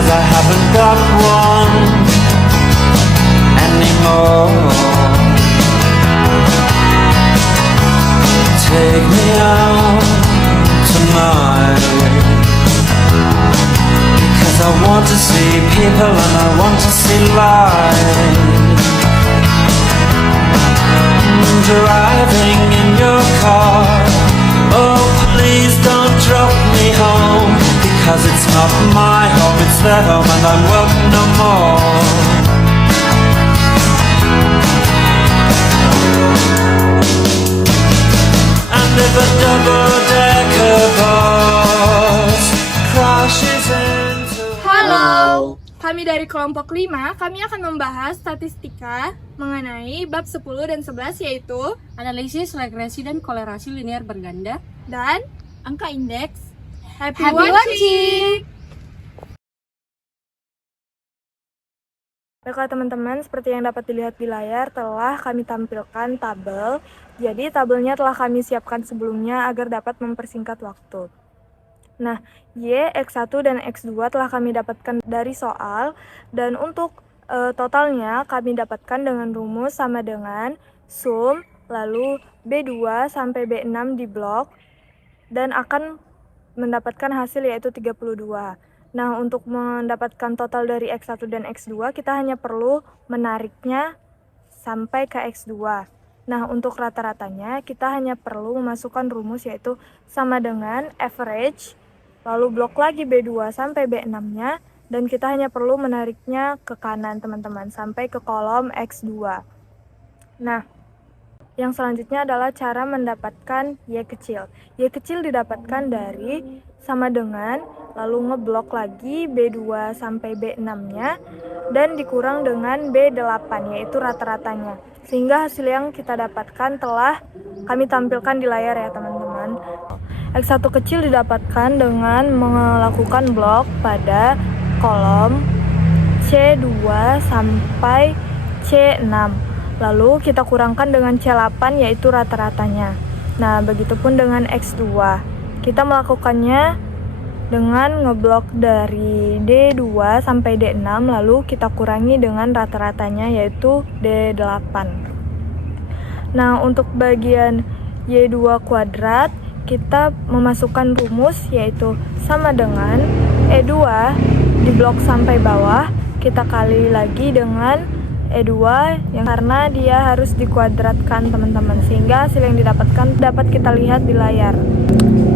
'cause I haven't got one anymore. Take me out tonight, because I want to see people and I want to see light. Driving in your car, oh please don't drop me home, because it's not my home, it's their home and I'm welcome no more. And if a double-decker bus crashes into... Halo, kami dari kelompok 5, kami akan membahas statistika mengenai bab 10 dan 11, yaitu analisis, regresi, dan kolerasi linear berganda, dan angka indeks. happy watching! Baiklah teman-teman, seperti yang dapat dilihat di layar, telah kami tampilkan tabel. Jadi tabelnya telah kami siapkan sebelumnya agar dapat mempersingkat waktu. Nah, Y, X1, dan X2 telah kami dapatkan dari soal, dan untuk totalnya kami dapatkan dengan rumus sama dengan sum, lalu B2 sampai B6 di blok, dan akan mendapatkan hasil yaitu 32. Nah, untuk mendapatkan total dari X1 dan X2, kita hanya perlu menariknya sampai ke X2. Nah, untuk rata-ratanya, kita hanya perlu memasukkan rumus yaitu sama dengan average, lalu blok lagi B2 sampai B6-nya, dan kita hanya perlu menariknya ke kanan, teman-teman, sampai ke kolom X2. Nah, yang selanjutnya adalah cara mendapatkan Y kecil. Y kecil didapatkan dari sama dengan, lalu ngeblok lagi B2 sampai B6-nya, dan dikurang dengan B8, yaitu rata-ratanya. Sehingga hasil yang kita dapatkan telah kami tampilkan di layar ya, teman-teman. X1 kecil didapatkan dengan melakukan blok pada kolom C2 sampai C6. Lalu kita kurangkan dengan C8, yaitu rata-ratanya. Nah, begitupun dengan X2. Kita melakukannya dengan ngeblok dari D2 sampai D6, lalu kita kurangi dengan rata-ratanya yaitu D8. Nah, untuk bagian Y2 kuadrat, kita memasukkan rumus yaitu sama dengan E2 di blok sampai bawah, kita kali lagi dengan E2 yang karena dia harus dikuadratkan, teman-teman, sehingga hasil yang didapatkan dapat kita lihat di layar.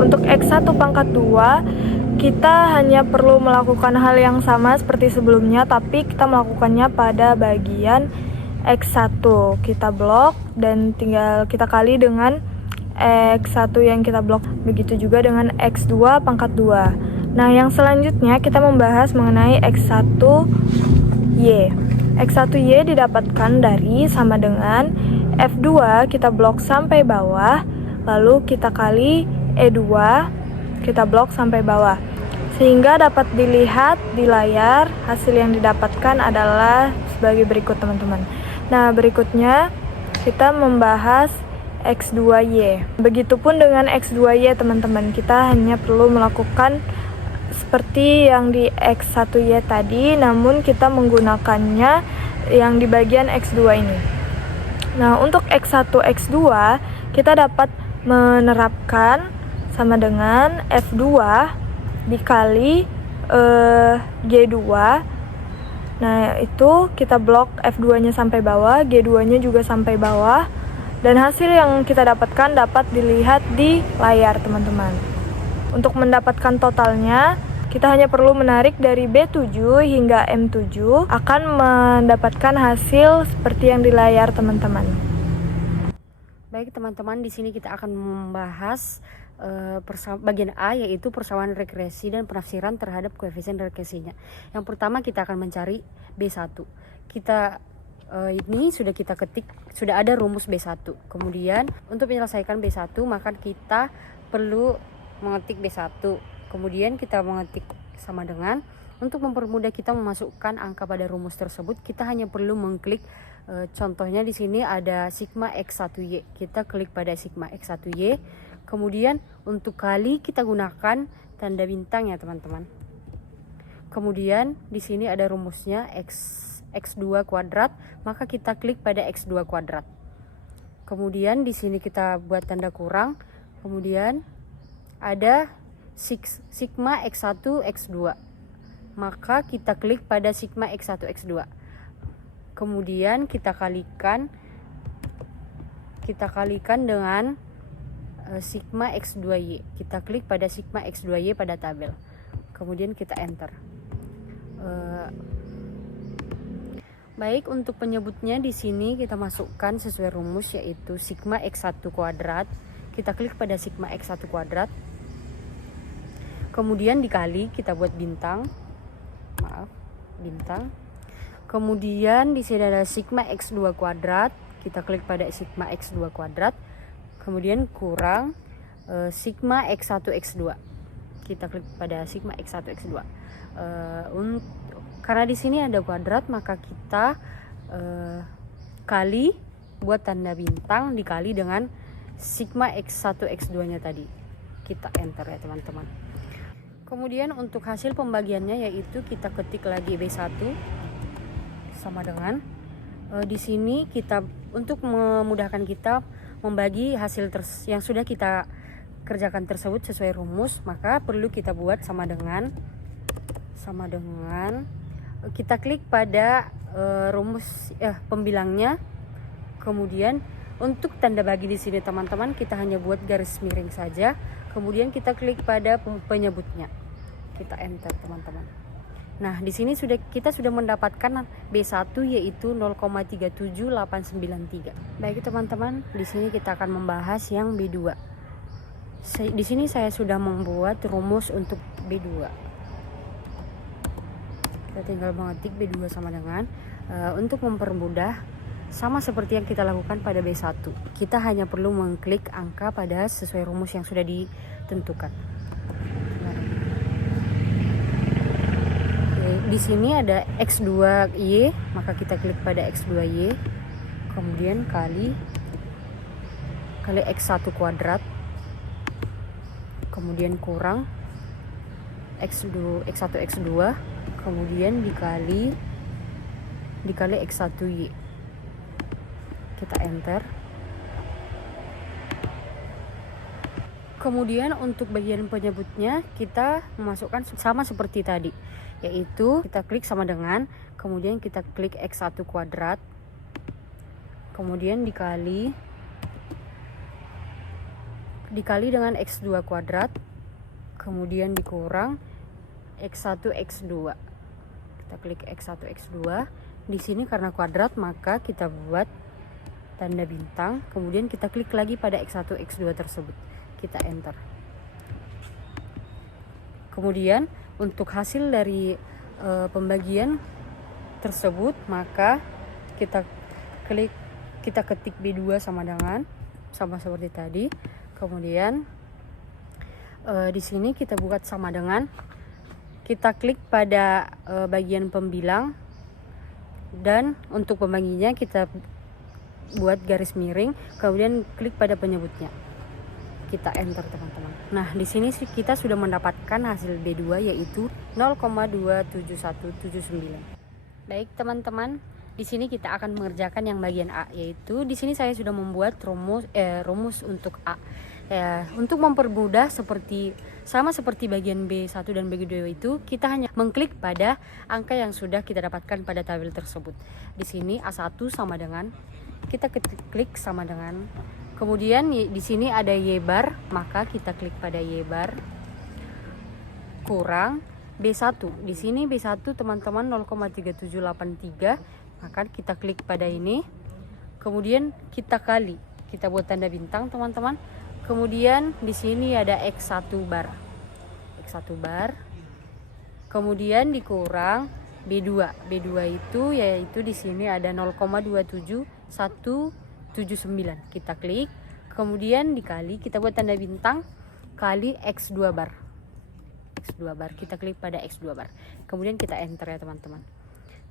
Untuk X1 pangkat 2, kita hanya perlu melakukan hal yang sama seperti sebelumnya, tapi kita melakukannya pada bagian X1. Kita blok dan tinggal kita kali dengan X1 yang kita blok. Begitu juga dengan X2 pangkat 2. Nah, yang selanjutnya kita membahas mengenai X1Y. X1Y didapatkan dari sama dengan F2 kita blok sampai bawah, lalu kita kali E2 kita blok sampai bawah. Sehingga dapat dilihat di layar hasil yang didapatkan adalah sebagai berikut, teman-teman. Nah, berikutnya kita membahas X2Y. Begitupun dengan X2Y, teman-teman. Kita hanya perlu melakukan seperti yang di X1Y tadi, namun kita menggunakannya yang di bagian X2 ini. Nah, untuk X1, X2 kita dapat menerapkan sama dengan F2 dikali G2. Nah, itu kita blok F2-nya sampai bawah, G2-nya juga sampai bawah, dan hasil yang kita dapatkan dapat dilihat di layar, teman-teman. Untuk mendapatkan totalnya, kita hanya perlu menarik dari B7 hingga M7, akan mendapatkan hasil seperti yang di layar, teman-teman. Baik teman-teman, di sini kita akan membahas bagian A, yaitu persamaan regresi dan penafsiran terhadap koefisien regresinya. Yang pertama kita akan mencari B1. Ini sudah kita ketik, sudah ada rumus B1. Kemudian untuk menyelesaikan B1 maka kita perlu mengetik B1. Kemudian kita mengetik sama dengan, untuk mempermudah kita memasukkan angka pada rumus tersebut, kita hanya perlu mengklik contohnya di sini ada sigma X1Y. Kita klik pada sigma X1Y. Kemudian untuk kali kita gunakan tanda bintang ya, teman-teman. Kemudian di sini ada rumusnya x2 kuadrat, maka kita klik pada x2 kuadrat. Kemudian di sini kita buat tanda kurang. Kemudian ada sigma x1 x2. Maka kita klik pada sigma x1 x2. Kemudian kita kalikan dengan sigma x2y. Kita klik pada sigma x2y pada tabel. Kemudian kita enter. Baik, untuk penyebutnya di sini kita masukkan sesuai rumus, yaitu sigma x1 kuadrat. Kita klik pada sigma x1 kuadrat. Kemudian dikali, kita buat bintang. Kemudian di sini ada sigma x2 kuadrat. Kita klik pada sigma x2 kuadrat. Kemudian kurang sigma x1 x2. Kita klik pada sigma x1 x2. Karena di sini ada kuadrat, maka kita kali, buat tanda bintang, dikali dengan sigma x1 x2 nya tadi. Kita enter ya teman-teman. Kemudian untuk hasil pembagiannya, yaitu kita ketik lagi B1 sama dengan di sini kita, untuk memudahkan kita membagi hasil yang sudah kita kerjakan tersebut sesuai rumus, maka perlu kita buat sama dengan kita klik pada rumus pembilangnya. Kemudian untuk tanda bagi di sini teman-teman, kita hanya buat garis miring saja. Kemudian kita klik pada penyebutnya. Kita enter teman-teman. Nah, di sini kita sudah mendapatkan B1, yaitu 0,37893. Baik teman-teman, di sini kita akan membahas yang B2. Di sini saya sudah membuat rumus untuk B2. Kita tinggal mengetik B2 sama dengan untuk mempermudah, sama seperti yang kita lakukan pada B1. Kita hanya perlu mengklik angka pada sesuai rumus yang sudah ditentukan. Di sini ada x2y, maka kita klik pada x2y. Kemudian kali x1 kuadrat. Kemudian kurang x1 x2. Kemudian dikali x1y. Kita enter. Kemudian untuk bagian penyebutnya kita memasukkan sama seperti tadi, yaitu kita klik sama dengan, kemudian kita klik x1 kuadrat, kemudian dikali dengan x2 kuadrat, kemudian dikurang x1 x2. Kita klik x1 x2. Di sini karena kuadrat, maka kita buat tanda bintang, kemudian kita klik lagi pada x1 x2 tersebut. Kita enter. Kemudian untuk hasil dari pembagian tersebut, maka kita ketik B2 sama seperti tadi. Kemudian di sini kita buat sama dengan, kita klik pada bagian pembilang, dan untuk pembaginya kita buat garis miring, kemudian klik pada penyebutnya. Kita enter teman-teman. Nah, di sini kita sudah mendapatkan hasil B2, yaitu 0,27179. Baik teman-teman, di sini kita akan mengerjakan yang bagian A, yaitu di sini saya sudah membuat rumus untuk A. Untuk mempermudah, sama seperti bagian B1 dan B2 itu, kita hanya mengklik pada angka yang sudah kita dapatkan pada tabel tersebut. Di sini A1 sama dengan, kita klik sama dengan. Kemudian di sini ada Y bar, maka kita klik pada Y bar. Kurang B1. Di sini B1 teman-teman 0,3783, maka kita klik pada ini. Kemudian kita kali, kita buat tanda bintang teman-teman. Kemudian di sini ada X1 bar. X1 bar. Kemudian dikurang B2. B2 itu yaitu di sini ada 0,27179. Kita klik, kemudian dikali, kita buat tanda bintang, kali X2 bar. X2 bar, kita klik pada X2 bar. Kemudian kita enter ya teman-teman.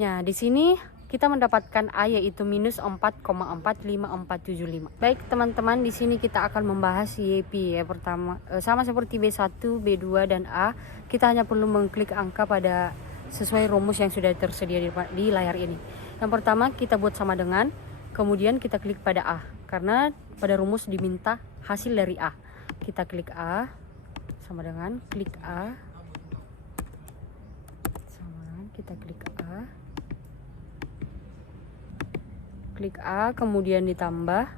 Nah, di sini kita mendapatkan A yaitu minus 4,45475. Baik teman-teman, di sini kita akan membahas YP ya. Pertama, sama seperti B1, B2 dan A, kita hanya perlu mengklik angka pada sesuai rumus yang sudah tersedia di layar ini. Yang pertama kita buat sama dengan, kemudian kita klik pada A, karena pada rumus diminta hasil dari A. Kita klik A, sama dengan klik A, sama dengan kita klik A, klik A, kemudian tambah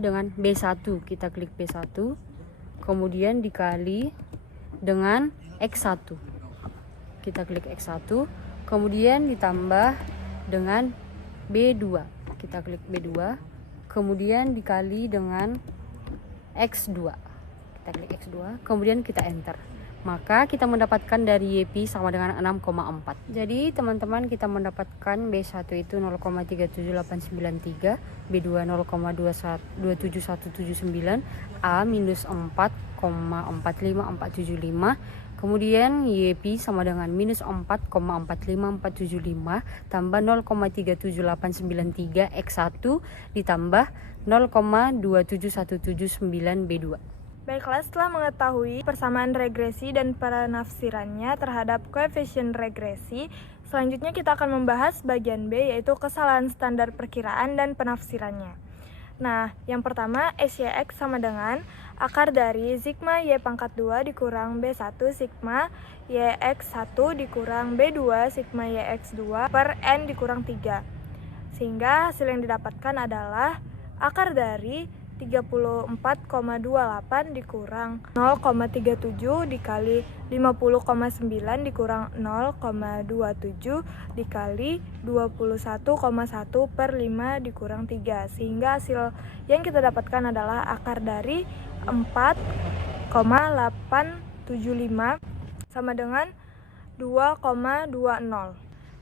dengan B1, kita klik B1, kemudian dikali dengan X1, kita klik X1, kemudian ditambah dengan B2, kita klik B2, kemudian dikali dengan X2, kita klik X2, kemudian kita enter. Maka kita mendapatkan dari YP sama dengan 6,4. Jadi teman-teman, kita mendapatkan B1 itu 0,37893, B2 0,27179, A minus 4,45475, kemudian YP sama dengan minus 4,45475 tambah 0,37893 X1 ditambah 0,27179 B2. Baiklah, setelah mengetahui persamaan regresi dan penafsirannya terhadap koefisien regresi, selanjutnya kita akan membahas bagian B, yaitu kesalahan standar perkiraan dan penafsirannya. Nah, yang pertama, SYX sama dengan akar dari sigma Y pangkat 2 dikurang B1 sigma YX1 dikurang B2 sigma YX2 per N dikurang 3. Sehingga hasil yang didapatkan adalah akar dari 34,28 dikurang 0,37 dikali 50,9 dikurang 0,27 dikali 21,1 per 5 dikurang 3. Sehingga hasil yang kita dapatkan adalah akar dari 4,875 sama dengan 2,20.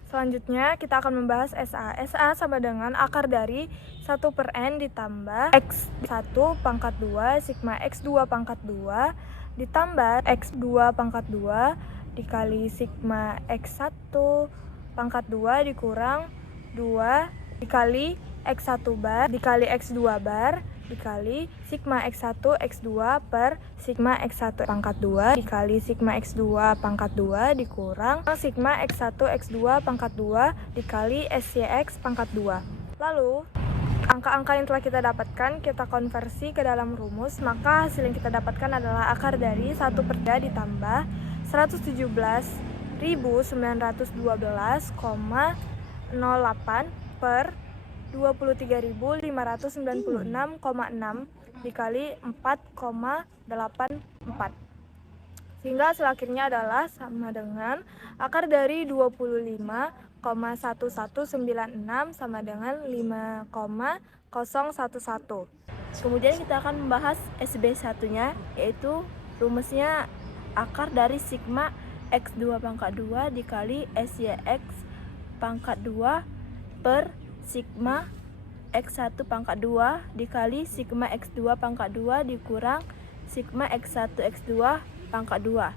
Selanjutnya kita akan membahas SA. SA sama dengan akar dari 1 per N ditambah X1 pangkat 2 sigma X2 pangkat 2 ditambah X2 pangkat 2 dikali sigma X1 pangkat 2 dikurang 2 dikali X1 bar dikali X2 bar dikali sigma X1 X2 per sigma X1 pangkat 2 dikali sigma X2 pangkat 2 dikurang sigma X1 X2 pangkat 2 dikali SYX pangkat 2. Lalu angka-angka yang telah kita dapatkan kita konversi ke dalam rumus, maka hasil yang kita dapatkan adalah akar dari 1 per 3 ditambah 117.912,08 per 23.596,6 dikali 4,84. Sehingga hasil akhirnya adalah sama dengan akar dari 25,1196 sama dengan 5,011. Kemudian kita akan membahas SB1-nya, yaitu rumusnya akar dari sigma X2 pangkat 2 dikali SYX pangkat 2 per sigma X1 pangkat 2 dikali sigma X2 pangkat 2 dikurang sigma X1 X2 pangkat 2.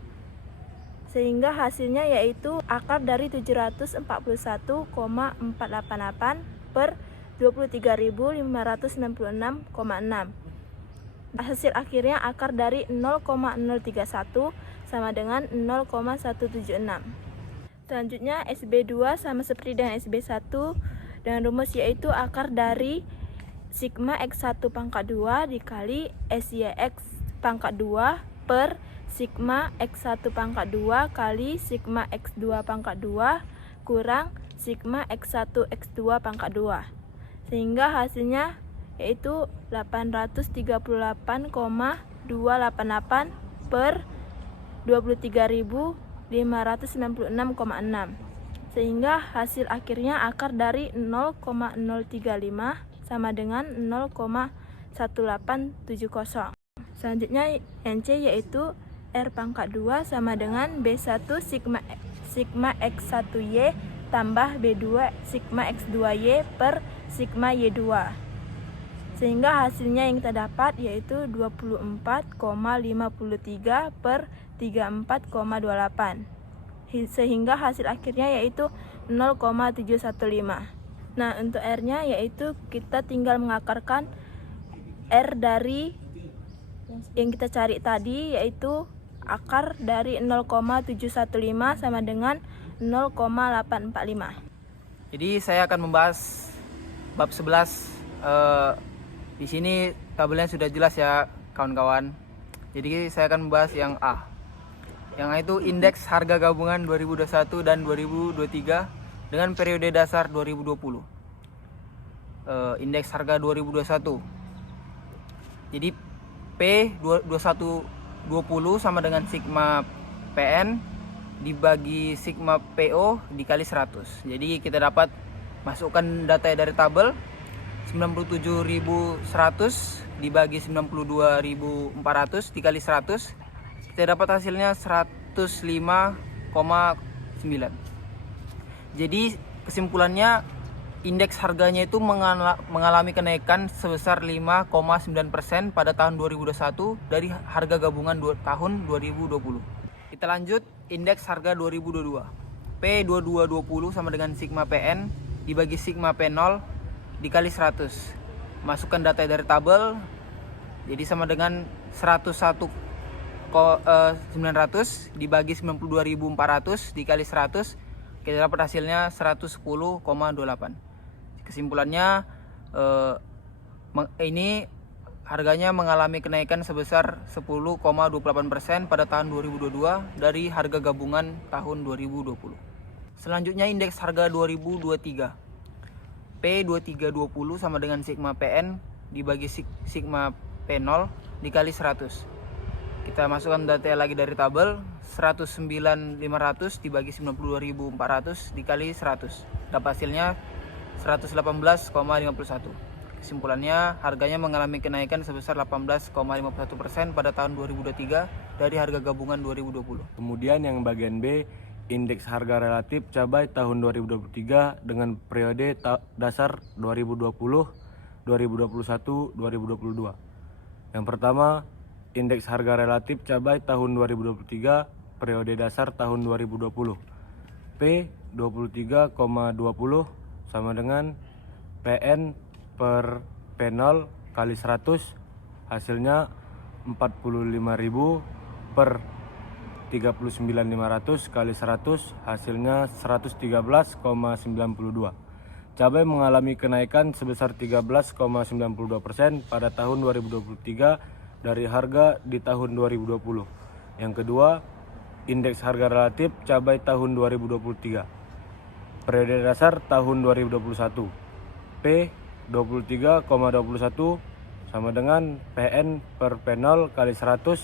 Sehingga hasilnya yaitu akar dari 741,488 per 23.596,6. Hasil akhirnya akar dari 0,031 sama dengan 0,176. Selanjutnya SB2 sama seperti dengan SB1 dengan rumus yaitu akar dari sigma X1 pangkat 2 dikali SYX pangkat 2 per sigma X1 pangkat 2 kali sigma X2 pangkat 2 kurang sigma X1 X2 pangkat 2. Sehingga hasilnya yaitu 838,288 per 23.596,6. Sehingga hasil akhirnya akar dari 0,035 sama dengan 0,1870. Selanjutnya yang C yaitu R pangkat 2 sama dengan B1 sigma X1Y tambah B2 sigma X2Y per sigma Y2. Sehingga hasilnya yang kita dapat yaitu 24,53 per 34,28. sehingga hasil akhirnya yaitu 0,715. Nah, untuk R-nya yaitu kita tinggal mengakarkan R dari yang kita cari tadi, yaitu akar dari 0,715 sama dengan 0,845. Jadi saya akan membahas bab 11. Di sini tabelnya sudah jelas ya kawan-kawan. Jadi saya akan membahas yang A. Yang A itu indeks harga gabungan 2021 dan 2023 dengan periode dasar 2020. Indeks harga 2021. Jadi P2120 sama dengan sigma PN dibagi sigma PO dikali 100. Jadi kita dapat masukkan data dari tabel 97.100 dibagi 92.400 dikali 100. Kita dapat hasilnya 105,9. Jadi kesimpulannya indeks harganya itu mengalami kenaikan sebesar 5,9% pada tahun 2021 dari harga gabungan tahun 2020. Kita lanjut, indeks harga 2022. P2220 sama dengan sigma PN dibagi sigma P0 dikali 100. Masukkan data dari tabel. Jadi sama dengan 101.900 dibagi 92.400 dikali 100. Kita dapat hasilnya 110,28. Kesimpulannya ini harganya mengalami kenaikan sebesar 10,28% pada tahun 2022 dari harga gabungan tahun 2020. Selanjutnya indeks harga 2023. P2320 sama dengan sigma PN dibagi sigma P0 dikali 100. Kita masukkan data lagi dari tabel, 109.500 dibagi 92.400 dikali 100. Dapat hasilnya 118,51. Kesimpulannya, harganya mengalami kenaikan sebesar 18,51% pada tahun 2023 dari harga gabungan 2020. Kemudian yang bagian B, indeks harga relatif cabai tahun 2023 dengan periode dasar 2020, 2021, 2022. Yang pertama, indeks harga relatif cabai tahun 2023 periode dasar tahun 2020. P 23,20 sama dengan PN per P0 kali 100, hasilnya 45.000 per 39.500 kali 100, hasilnya 113,92. Cabai mengalami kenaikan sebesar 13,92% pada tahun 2023 dari harga di tahun 2020. Yang kedua, indeks harga relatif cabai tahun 2023 periode dasar tahun 2021. P 23,21 sama dengan PN per P0 kali 100,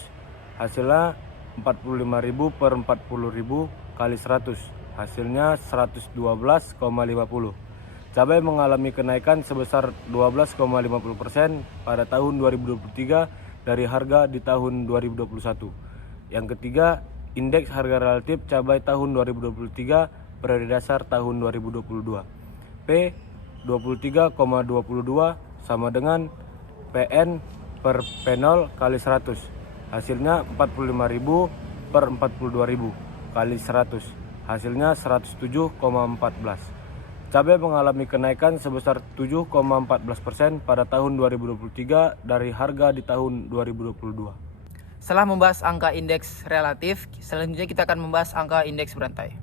hasilnya 45.000 per 40.000 kali 100, hasilnya 112,50. Cabai mengalami kenaikan sebesar 12,50% pada tahun 2023 dari harga di tahun 2021. Yang ketiga, indeks harga relatif cabai tahun 2023 periode dasar tahun 2022. P 23,22 sama dengan PN per P0 kali 100, hasilnya 45.000 per 42.000 kali 100, hasilnya 107,14. Cabai mengalami kenaikan sebesar 7,14% pada tahun 2023 dari harga di tahun 2022. Setelah membahas angka indeks relatif, selanjutnya kita akan membahas angka indeks berantai.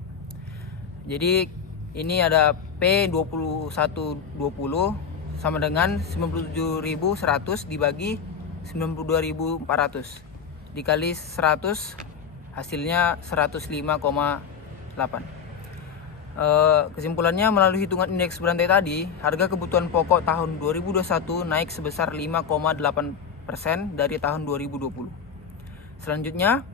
Jadi ini ada P2120 sama dengan 97.100 dibagi 92.400 dikali 100, hasilnya 105,8. Kesimpulannya, melalui hitungan indeks berantai tadi, harga kebutuhan pokok tahun 2021 naik sebesar 5,8% dari tahun 2020. Selanjutnya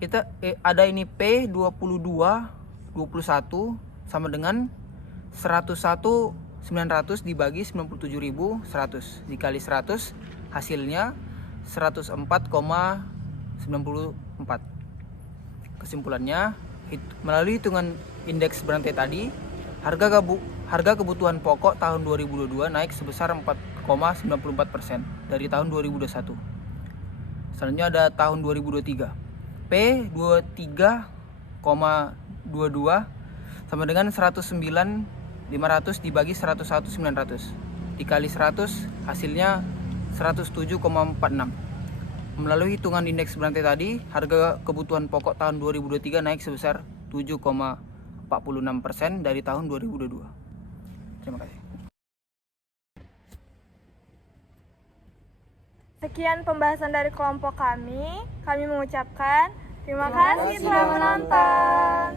kita ada ini P2221 sama dengan 101.900 dibagi 97.100 dikali 100, hasilnya 104,94. Kesimpulannya, melalui hitungan indeks berantai tadi, harga kebutuhan pokok tahun 2022 naik sebesar 4,94% dari tahun 2021. Selanjutnya ada tahun 2023. P23,20 sama dengan 109.500 dibagi 101.900 dikali 100 hasilnya 107,46. Melalui hitungan indeks berantai tadi, harga kebutuhan pokok tahun 2023 naik sebesar 7,46% dari tahun 2022. Terima kasih. Sekian pembahasan dari kelompok kami. Kami mengucapkan terima kasih telah menonton.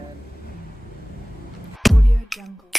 Audio Jungle.